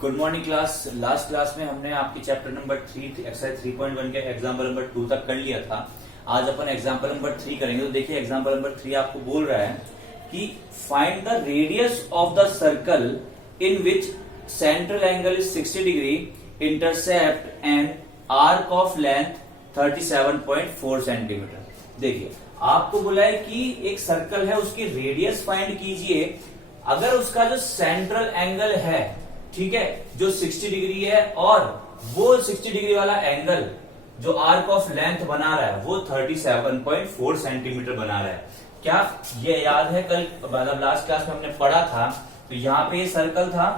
Good morning class. Last class में हमने आपकी चैप्टर नंबर 3 एक्सरसाइज 3.1 के एग्जाम्पल नंबर 2 तक कर लिया था। आज अपन एग्जाम्पल नंबर 3 करेंगे। तो देखिए एग्जाम्पल नंबर 3 आपको बोल रहा है कि find the radius of the circle in which central angle is 60 degree intercept and arc of length 37.4 centimetre. देखिए आपको बोला है कि एक सर्कल है, उसकी रेडियस फाइंड कीजिए अगर उसका जो सेंट्रल एंगल है, ठीक है, जो 60 डिग्री है और वो 60 डिग्री वाला एंगल जो आर्क ऑफ लेंथ बना रहा है वो 37.4 सेंटीमीटर बना रहा है। क्या ये याद है? कल मतलब लास्ट क्लास में हमने पढ़ा था। तो यहाँ पे ये सर्कल था,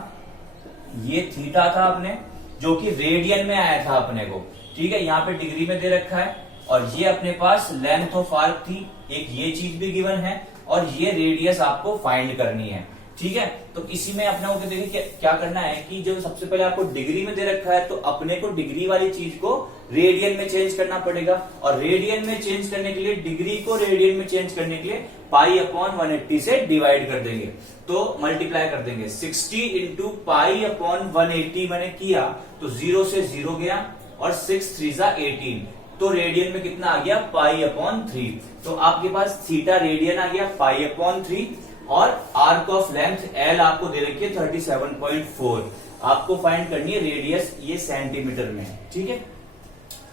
ये थीटा था अपने, जो कि रेडियन में आया था अपने को, ठीक है। यहाँ पे डिग्री में दे रखा है और ये अपने पास लेंथ ऑफ आर्क थी, एक ये चीज भी गिवन है और ये रेडियस आपको फाइंड करनी है, ठीक है। तो इसी में अपने को देखिए क्या करना है कि जो सबसे पहले आपको डिग्री में दे रखा है तो अपने को डिग्री वाली चीज को रेडियन में चेंज करना पड़ेगा और रेडियन में चेंज करने के लिए, डिग्री को रेडियन में चेंज करने के लिए पाई अपॉन 180 से डिवाइड कर देंगे, तो मल्टीप्लाई कर देंगे। 60 इंटू पाई अपॉन 180 मैंने किया तो 0 से 0 गया और 6 3 जा 18, तो रेडियन में कितना आ गया? पाई अपॉन 3। तो आपके पास थीटा रेडियन आ गया पाई अपॉन 3 और आर्क ऑफ लेंथ एल आपको दे रखी है 37.4। आपको फाइंड करनी है रेडियस, ये सेंटीमीटर में है, ठीक है।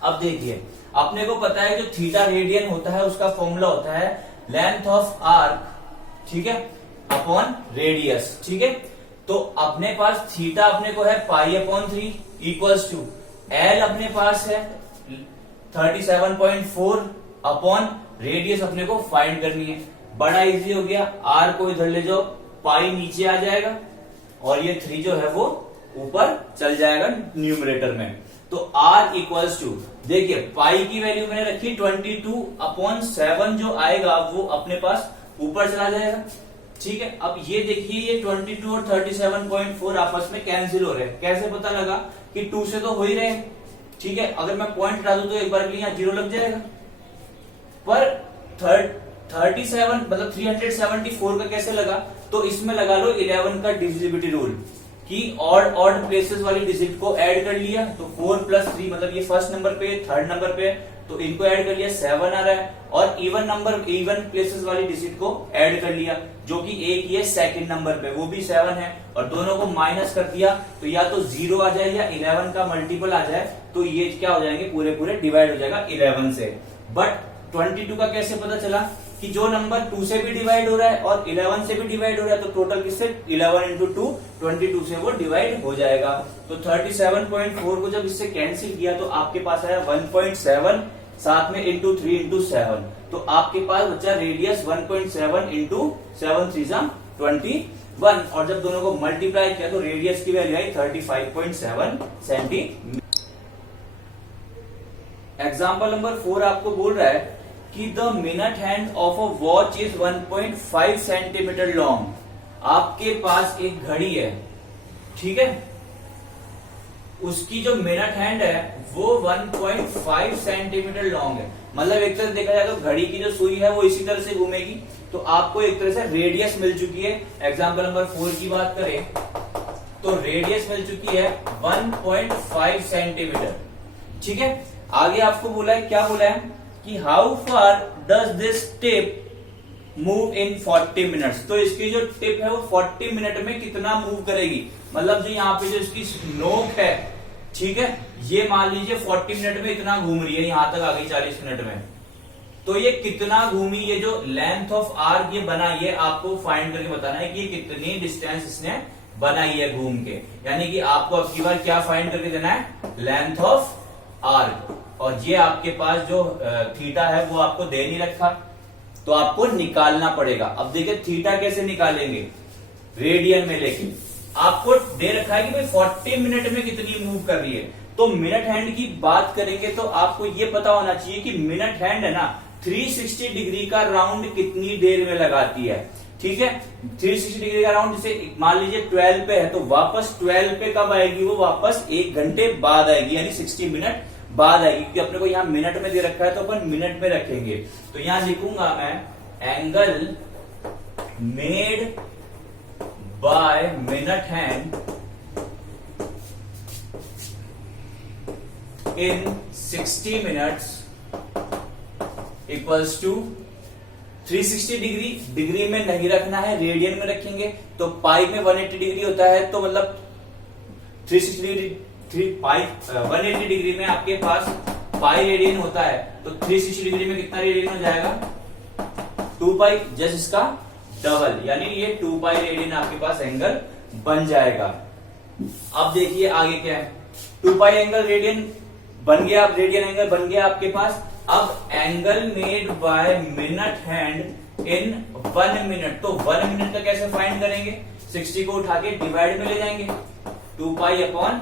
अब देखिए अपने को पता है जो थीटा रेडियन होता है उसका फॉर्मूला होता है लेंथ ऑफ आर्क, ठीक है, अपॉन रेडियस, ठीक है। तो अपने पास थीटा अपने को है pi upon 3 equals to L अपने पास है 37.4 अपॉन रेडियस अपने को फाइंड करनी है। बड़ा इजी हो गया, आर को इधर ले जाओ, पाई नीचे आ जाएगा और ये 3 जो है वो ऊपर चल जाएगा न्यूमरेटर में। तो आर इक्वल्स टू, देखिए पाई की वैल्यू मैंने रखी 22 अपॉन 7 जो आएगा वो अपने पास ऊपर चला जाएगा, ठीक है। अब ये देखिए ये 22 और 37.4 आपस में कैंसिल हो रहे हैं। कैसे पता लगा कि 2 से तो हो ही रहे हैं, ठीक है। अगर मैं पॉइंट हटा दूं तो एक बार के लिए यहाँ 0 लग जाएगा, पर 37 मतलब 374 का कैसे लगा? तो इसमें लगा लो 11 का डिविजिबिलिटी रूल कि ऑड प्लेसेस वाली डिजिट को ऐड कर लिया तो 4 प्लस 3 मतलब ये फर्स्ट नंबर पे, थर्ड नंबर पे, तो इनको ऐड कर लिया 7 आ रहा है और इवन प्लेसेस वाली डिजिट को ऐड कर लिया जो कि एक ये सेकंड नंबर पे वो भी 7 है और दोनों को माइनस कर दिया तो या तो 0 आ जाए या 11 का मल्टीपल आ जाए, तो ये क्या हो जाएंगे? पूरे डिवाइड हो जाएगा 11 से। बट 22 का कैसे पता चला कि जो नंबर 2 से भी डिवाइड हो रहा है और 11 से भी डिवाइड हो रहा है तो टोटल किससे? 11 इंटू 2 22 से वो डिवाइड हो जाएगा। तो 37.4 को जब इससे कैंसिल किया तो आपके पास आया 1.7, साथ में इंटू 3 इंटू 7, तो आपके पास बचा रेडियस 1.7 इंटू 7 3 जा 21 और जब दोनों को मल्टीप्लाई किया तो रेडियस की वैल्यू आई 35.7 सेंटीमीटर। एग्जाम्पल नंबर 4 आपको बोल रहा है कि the minute hand of a watch is 1.5 centimetre long. आपके पास एक घड़ी है, ठीक है, उसकी जो मिनट हैंड है वो 1.5 सेंटीमीटर लॉन्ग है। मतलब एक तरह से देखा जाए तो घड़ी की जो सुई है वो इसी तरह से घूमेगी, तो आपको एक तरह से रेडियस मिल चुकी है। एग्जाम्पल नंबर 4 की बात करें तो रेडियस मिल चुकी है 1.5 सेंटीमीटर, ठीक है। आगे आपको बोला है, क्या बोला है कि how far does this tip move in 40 minutes. तो इसकी जो टिप है वो 40 मिनट में कितना मूव करेगी, मतलब जो यहाँ पे जो इसकी नोक है, ठीक है, ये मान लीजिए 40 मिनट में इतना घूम रही है, यहां तक आ गई 40 मिनट में, तो ये कितना घूमी? ये जो लेंथ ऑफ आर्क ये बनाई है आपको फाइंड करके बताना है कि ये कितनी डिस्टेंस इसने बनाई है घूम के। यानी कि आपको अब की बार क्या फाइंड करके देना है? Length of arc. और ये आपके पास जो थीटा है वो आपको दे नहीं रखा तो आपको निकालना पड़ेगा। अब देखिए थीटा कैसे निकालेंगे? रेडियन में लेके आपको दे रखा है कि भाई 40 मिनट में कितनी मूव कर रही है, तो मिनट हैंड की बात करेंगे तो आपको ये पता होना चाहिए कि मिनट हैंड है ना 360 डिग्री का राउंड कितनी देर में लगाती है, ठीक है। 360 डिग्री का राउंड जैसे मान लीजिए 12 पे है तो वापस 12 पे कब आएगी? वो वापस 1 घंटे बाद आएगी, यानी 60 मिनट बाद आएगी, क्योंकि अपने को यहाँ मिनट में दे रखा है तो अपन मिनट में रखेंगे। तो यहां लिखूंगा मैं angle made by minute hand in 60 minutes equals to 360 degree. Degree में नहीं रखना है, रेडियन में रखेंगे। तो पाई में 180 डिग्री होता है, तो मतलब 360 डिग्री 180 डिग्री में आपके पास पाई रेडियन होता है, तो 360 डिग्री में कितना रेडियन हो जाएगा? 2 पाई, जस्ट इसका डबल, यानी ये 2 पाई रेडियन आपके पास एंगल बन जाएगा। अब देखिए आगे क्या है, 2 पाई एंगल रेडियन बन गया, रेडियन एंगल बन गया आपके पास। अब angle made by minute hand in 1 minute, तो 1 मिनट का कैसे फाइंड करेंगे? 60 को उठा के डिवाइड में ले जाएंगे, 2 पाई अपॉन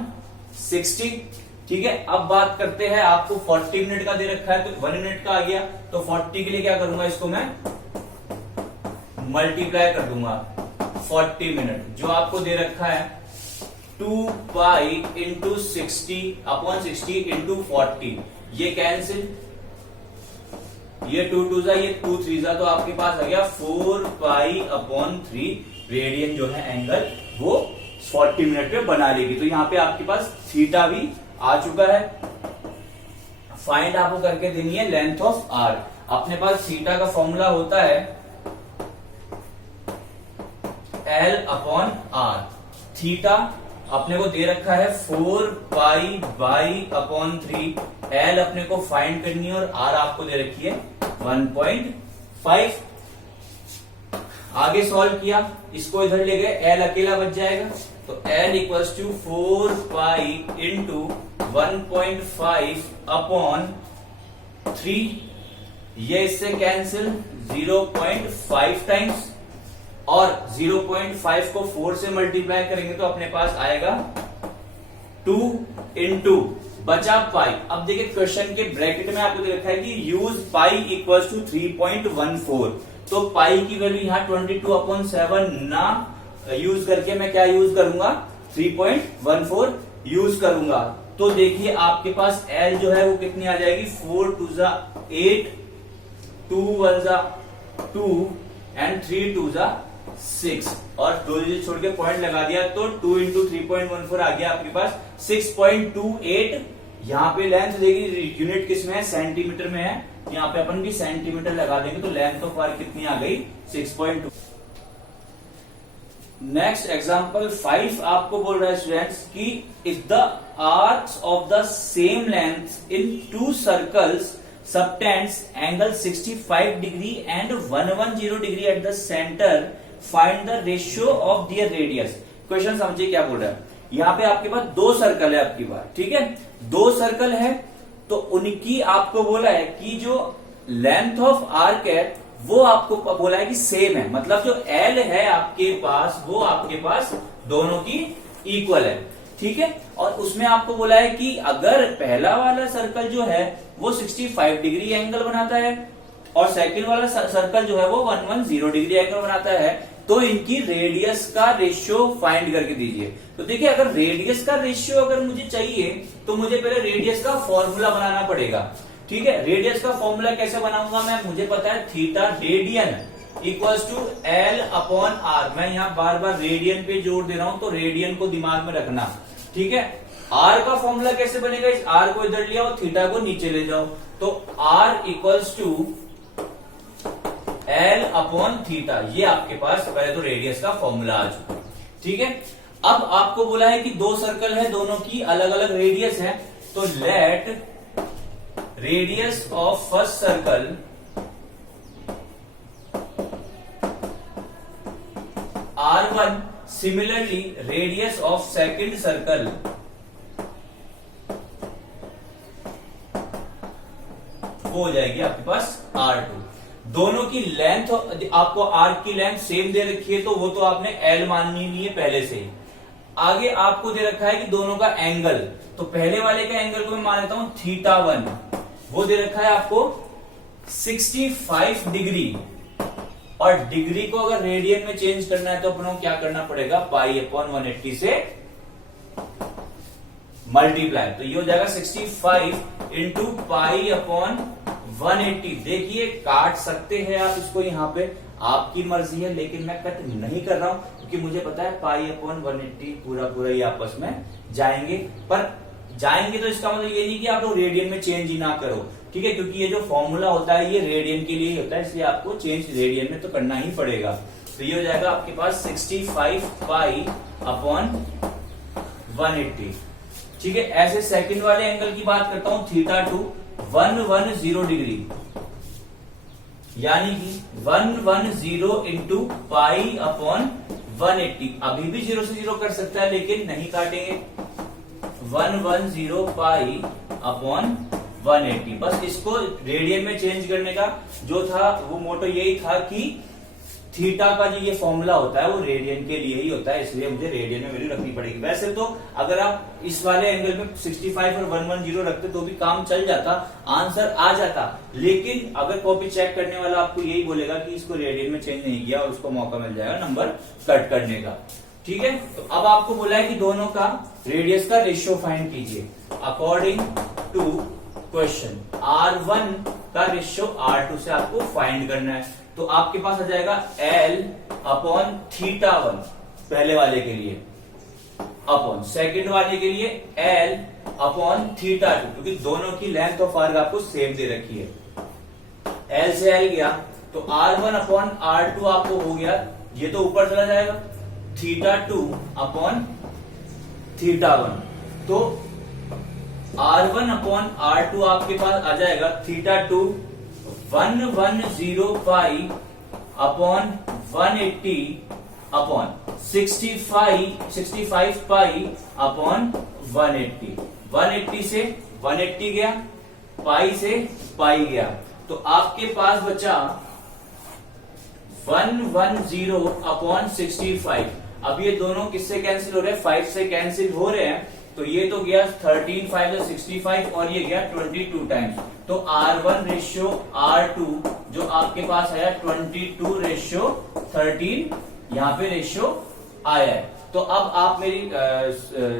60। ठीक है, अब बात करते हैं, आपको 40 मिनट का दे रखा है, तो 1 मिनट का आ गया, तो 40 के लिए क्या करूंगा, इसको मैं मल्टीप्लाई कर दूंगा 40 मिनट, जो आपको दे रखा है 2 पाई इंटू 60 अपॉन 60 इंटू 40। ये कैंसिल, ये 2 2 जा, ये 2 3 जा, तो आपके पास आ गया 4 पाई अपॉन 3 रेडियन जो है एंगल वो 40 मिनट पे बना लेगी। तो यहाँ पे आपके पास थीटा भी आ चुका है। फाइंड आपको करके देनी है लेंथ ऑफ आर। अपने पास थीटा का फॉर्मूला होता है एल अपॉन आर। थीटा अपने को दे रखा है 4 पाई बाई अपॉन 3। एल अपने को फाइंड करनी है और आर आपको दे रखी है 1.5। आगे सॉल्व किया, इसको इधर ले गए, एल अकेला बच जाएगा, तो L equals to 4 pi into 1.5 upon 3। ये इससे कैंसिल 0.5 टाइम्स, और 0.5 को 4 से मल्टीप्लाई करेंगे तो अपने पास आएगा 2 इंटू बचा पाई। अब देखिए क्वेश्चन के ब्रैकेट में आपको दे रखा है कि यूज पाई इक्वल्स टू 3.14। तो पाई की वैल्यू यहाँ 22/7 ना यूज करके मैं क्या यूज करूंगा, 3.14 यूज करूंगा। तो देखिए आपके पास एल जो है वो कितनी आ जाएगी, 4 2 जा 8, 2 1 जा 2 एंड 3 2 जा 6, और 2 डिजिट छोड़ के पॉइंट लगा दिया, तो 2 इंटू 3.14 आ गया आपके पास 6.28। यहाँ पे लेंथ देगी, यूनिट किस में है, सेंटीमीटर में है, यहाँ पे अपन भी सेंटीमीटर लगा देंगे, तो लेंथ ऑफ आर कितनी आ गई, 6.2। नेक्स्ट एग्जांपल 5 आपको बोल रहा है स्टूडेंट्स कि if the arcs of the same length in 2 circles subtends angle 65 degree and 110 degree at the center, find the ratio of their radius। Question समझिए क्या बोल रहा है। यहाँ पे आपके पास 2 सर्कल है आपकी बात, ठीक है, 2 सर्कल है, तो उनकी आपको बोला है कि जो लेंथ ऑफ आर्क है वो आपको बोला है कि सेम है, मतलब जो एल है आपके पास वो आपके पास दोनों की इक्वल है, ठीक है। और उसमें आपको बोला है कि अगर पहला वाला सर्कल जो है वो 65 डिग्री एंगल बनाता है और सेकंड वाला सर्कल जो है वो 110 डिग्री एंगल बनाता है, तो इनकी रेडियस का रेशियो फाइंड करके दीजिए। तो देखिए अगर रेडियस का रेशियो अगर मुझे चाहिए तो मुझे पहले रेडियस का फॉर्मूला बनाना पड़ेगा, ठीक है। रेडियस का फॉर्मूला कैसे बनाऊंगा मैं, मुझे पता है theta radian equals to L upon R. मैं यहाँ बार बार रेडियन पे जोर दे रहा हूं, तो रेडियन को दिमाग में रखना, ठीक है। आर का फॉर्मूला कैसे बनेगा, इस आर को इधर लिया और थीटा को नीचे ले जाओ, तो R equals to L upon theta. ये आपके पास पहले तो रेडियस का फॉर्मूला आ चुका, ठीक है। अब आपको बोला है कि 2 सर्कल है, दोनों की अलग अलग रेडियस है, तो let radius of first circle R1 similarly radius of second circle वो हो जाएगी आपके पास R2। दोनों की लेंथ, आपको आर्क की लेंथ सेम दे रखी है, तो वो तो आपने L माननी नहीं है पहले से ही। आगे आपको दे रखा है कि दोनों का एंगल, तो पहले वाले का एंगल को मैं मान लेता हूं θ1, वो दे रखा है आपको 65 डिग्री, और डिग्री को अगर रेडियन में चेंज करना है तो अपनों को क्या करना पड़ेगा, पाई अपॉन 180 से मल्टीप्लाई, तो ये हो जाएगा 65 इंटू पाई अपॉन 180। देखिए काट सकते हैं आप इसको, यहाँ पे आपकी मर्जी है, लेकिन मैं कट नहीं कर रहा हूं क्योंकि मुझे पता है पाई अपॉन 180 पूरा पूरा ही आपस में जाएंगे। पर जाएंगे तो इसका मतलब ये नहीं कि आप लोग रेडियन में चेंज ही ना करो, ठीक है, क्योंकि ये जो फॉर्मूला होता है ये रेडियन के लिए ही होता है, इसलिए आपको चेंज रेडियन में तो करना ही पड़ेगा। तो ये हो जाएगा आपके पास 65 पाई अपॉन 180, ठीक है। ऐसे सेकंड वाले एंगल की बात करता हूं, थीटा टू 110 डिग्री, यानी कि 110 इंटू पाई अपॉन 180। अभी भी 0 से 0 कर सकता है लेकिन नहीं काटेंगे। 110 पाई अपॉन 180, बस इसको रेडियन में चेंज करने का जो था वो मोटो यही था कि थीटा का जो ये फॉर्मूला होता है वो रेडियन के लिए ही होता है, इसलिए मुझे रेडियन में वैल्यू रखनी पड़ेगी। वैसे तो अगर आप इस वाले एंगल में 65 और 110 रखते तो भी काम चल जाता, आंसर आ जाता, लेकिन अगर कॉपी चेक करने वाला आपको यही बोलेगा कि इसको रेडियन में चेंज नहीं किया और उसको मौका मिल जाएगा नंबर कट करने का, ठीक है। तो अब आपको बोला है कि दोनों का रेडियस का रेशियो फाइंड कीजिए। अकॉर्डिंग टू क्वेश्चन R1 का रेशियो R2 से आपको फाइंड करना है, तो आपके पास आ जाएगा L अपॉन थीटा 1 पहले वाले के लिए, अपॉन सेकंड वाले के लिए L अपॉन थीटा 2, क्योंकि दोनों की लेंथ ऑफ आर्क आपको सेम दे रखी है। L से L गया तो R1 अपॉन R2 आपको हो गया, ये तो ऊपर चला जाएगा, थीटा 2 अपॉन थीटा 1, तो R1 अपॉन R2 आपके पास आ जाएगा theta 2 110 pi upon 180 upon 65 pi upon 180। 180 से 180 गया, पाई से पाई गया, तो आपके पास बचा 110 अपॉन 65। अब ये दोनों किससे कैंसिल हो रहे हैं? 5 से कैंसिल हो रहे हैं, तो ये तो गया 13 5 तो 65 और ये गया 22 टाइम्स, तो R1 रेशियो R2 जो आपके पास आया 22 रेशियो 13, यहाँ पे रेशियो आया है। तो अब आप मेरी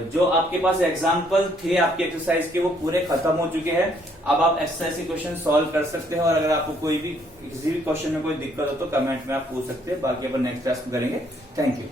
जो आपके पास एग्जाम्पल थे आपके एक्सरसाइज के वो पूरे खत्म हो चुके हैं। अब आप एक्सरसाइज के क्वेश्चन सॉल्व कर सकते हैं, और अगर आपको कोई भी किसी भी क्वेश्चन में कोई दिक्कत हो तो कमेंट में आप पूछ सकते हैं। बाकी अपन नेक्स्ट क्लास में करेंगे। Thank you.